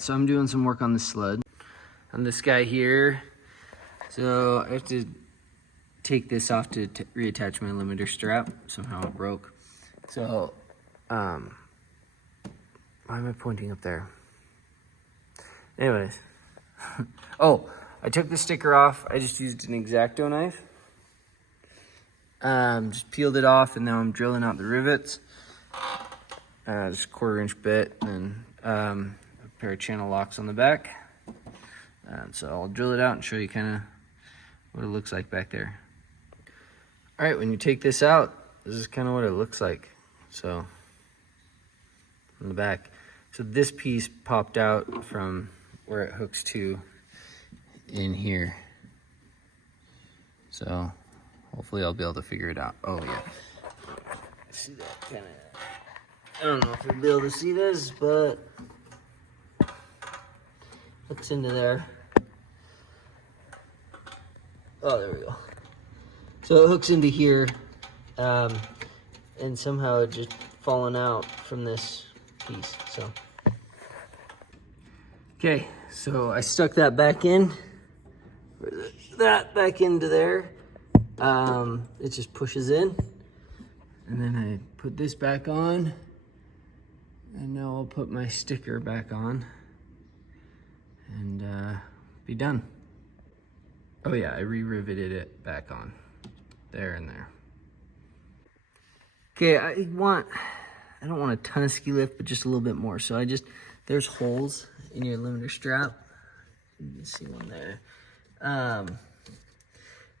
So I'm doing some work on the sled on this guy here. So I have to take this off to reattach my limiter strap. Somehow it broke. So why am I pointing up there? Anyways. Oh, I took the sticker off. I just used an X-Acto knife. Just peeled it off, and now I'm drilling out the rivets. Just a 1/4 inch bit, and a pair of channel locks on the back. So I'll drill it out and show you kind of what it looks like back there. All right, when you take this out, this is kind of what it looks like. So on the back. So this piece popped out from where it hooks to in here. So hopefully I'll be able to figure it out. Oh yeah. See that kind of, I don't know if you'll be able to see this, but hooks into there. Oh, there we go. So it hooks into here, and somehow it just fallen out from this piece. So okay, so I stuck that back in, that back into there. It just pushes in, and then I put this back on, and now I'll put my sticker back on and be done. Oh yeah, I re-riveted it back on there and there. Okay, I don't want a ton of ski lift, but just a little bit more. So there's holes in your limiter strap. You can see one there.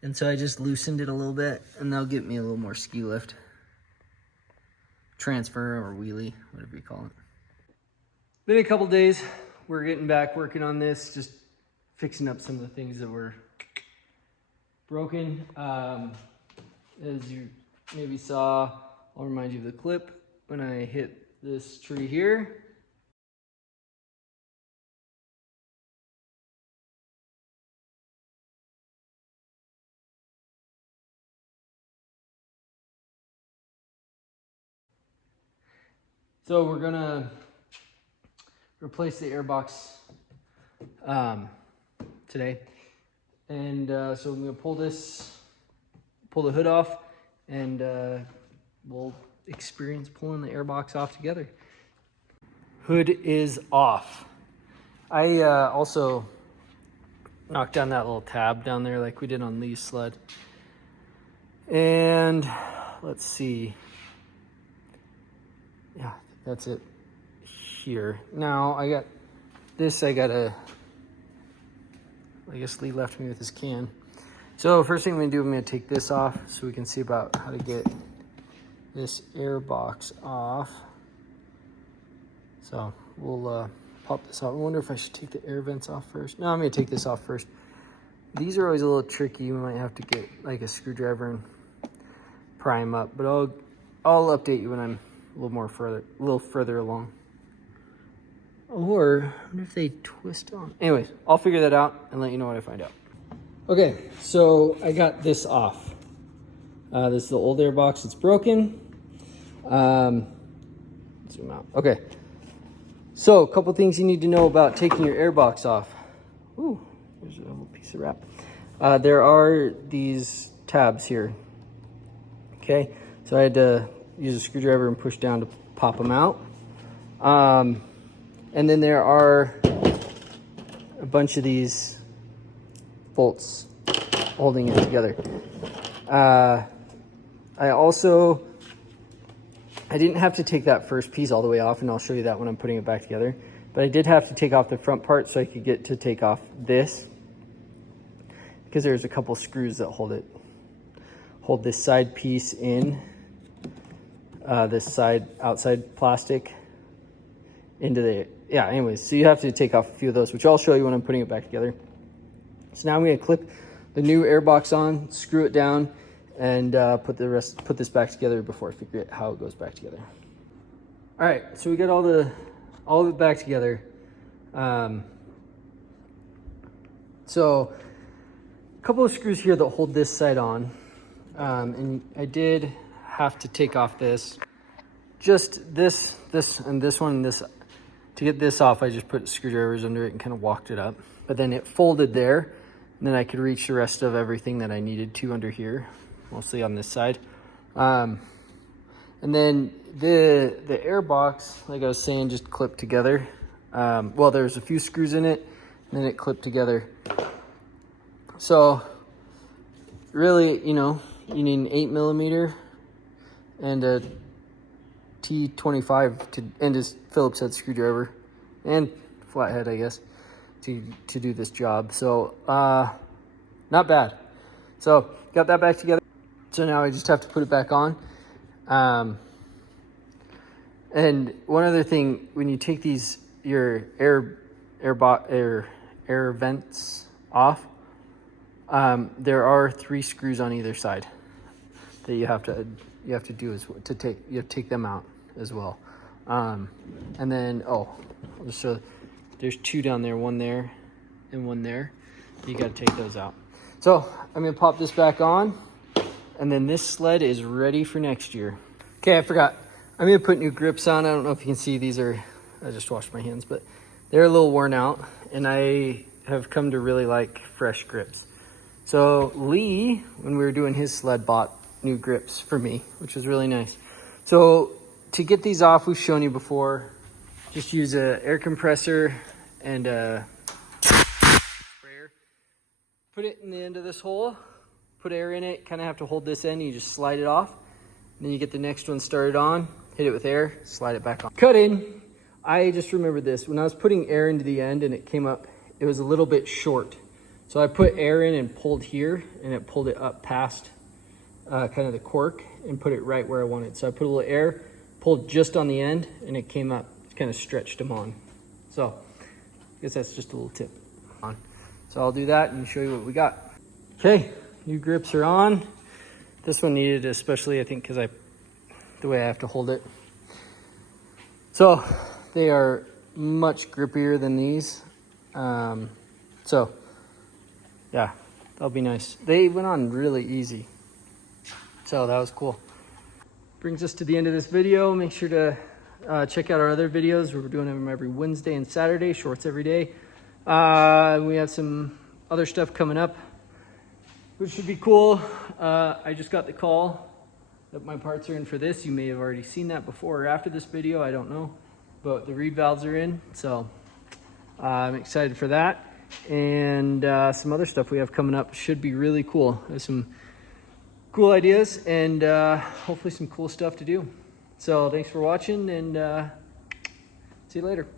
And so I just loosened it a little bit, and that'll get me a little more ski lift. Transfer or wheelie, whatever you call it. Been a couple days. We're getting back working on this, just fixing up some of the things that were broken. As you maybe saw, I'll remind you of the clip when I hit this tree here. So we're gonna replace the airbox today. And so I'm gonna pull the hood off, and we'll experience pulling the airbox off together. Hood is off. I also knocked down that little tab down there like we did on Lee's sled. And let's see. Yeah, that's it here. Now I got this, I guess Lee left me with his can. So first thing I'm gonna do, I'm gonna take this off so we can see about how to get this air box off. So we'll pop this out. I wonder if I should take the air vents off first. No, I'm gonna take this off first. These are always a little tricky. You might have to get like a screwdriver and pry them up, but I'll update you when I'm a little further along. Or I wonder if they twist on. Anyways, I'll figure that out and let you know what I find out. Okay, so I got this off. This is the old air box. It's broken. Zoom out. Okay. So a couple things you need to know about taking your air box off. Ooh, there's a little piece of wrap. There are these tabs here. Okay, so I had to use a screwdriver and push down to pop them out. And then there are a bunch of these bolts holding it together. I didn't have to take that first piece all the way off, and I'll show you that when I'm putting it back together. But I did have to take off the front part so I could get to take off this, because there's a couple screws that hold this side piece in, this outside plastic into the, yeah, anyways, so you have to take off a few of those, which I'll show you when I'm putting it back together. So now I'm gonna clip the new air box on, screw it down, and put this back together before I figure out how it goes back together. All right, so we got all of it back together. So a couple of screws here that hold this side on, and I did have to take off this, just this and this one, and this to get this off, I just put screwdrivers under it and kind of walked it up. But then it folded there, and then I could reach the rest of everything that I needed to under here, mostly on this side. And then the air box, like I was saying, just clipped together. Well, there's a few screws in it, and then it clipped together. So really, you know, you need an 8mm and a T25 to end his Phillips head screwdriver and flathead, I guess, to do this job. So not bad. So got that back together. So now I just have to put it back on. And one other thing, when you take these your air vents off, there are 3 screws on either side that you have to do is to take them out as well. And then I'll just show, there's 2 down there, 1 there and 1 there. You got to take those out. So I'm gonna pop this back on, and then this sled is ready for next year. Okay, I forgot. I'm gonna put new grips on. I don't know if you can see, these are, I just washed my hands, but they're a little worn out, and I have come to really like fresh grips. So Lee, when we were doing his sled, bought new grips for me, which was really nice. So to get these off, we've shown you before, just use a air compressor and a sprayer. Put it in the end of this hole, put air in it, kind of have to hold this end, you just slide it off. Then you get the next one started on, hit it with air, slide it back on. Cut in. I just remembered this. When I was putting air into the end and it came up, it was a little bit short. So I put air in and pulled here, and it pulled it up past kind of the cork and put it right where I wanted. So I put a little air, pulled just on the end, and it came up, kind of stretched them on. So I guess that's just a little tip on. So I'll do that and show you what we got. Okay, new grips are on. This one needed, especially I think because the way I have to hold it. So they are much grippier than these. So yeah, that'll be nice. They went on really easy. So that was cool. Brings us to the end of this video. Make sure to check out our other videos. We're doing them every Wednesday and Saturday, shorts every day. We have some other stuff coming up, which should be cool. I just got the call that my parts are in for this. You may have already seen that before or after this video, I don't know. But the reed valves are in, so I'm excited for that. And some other stuff we have coming up should be really cool. There's some cool ideas and hopefully some cool stuff to do. So thanks for watching, and see you later.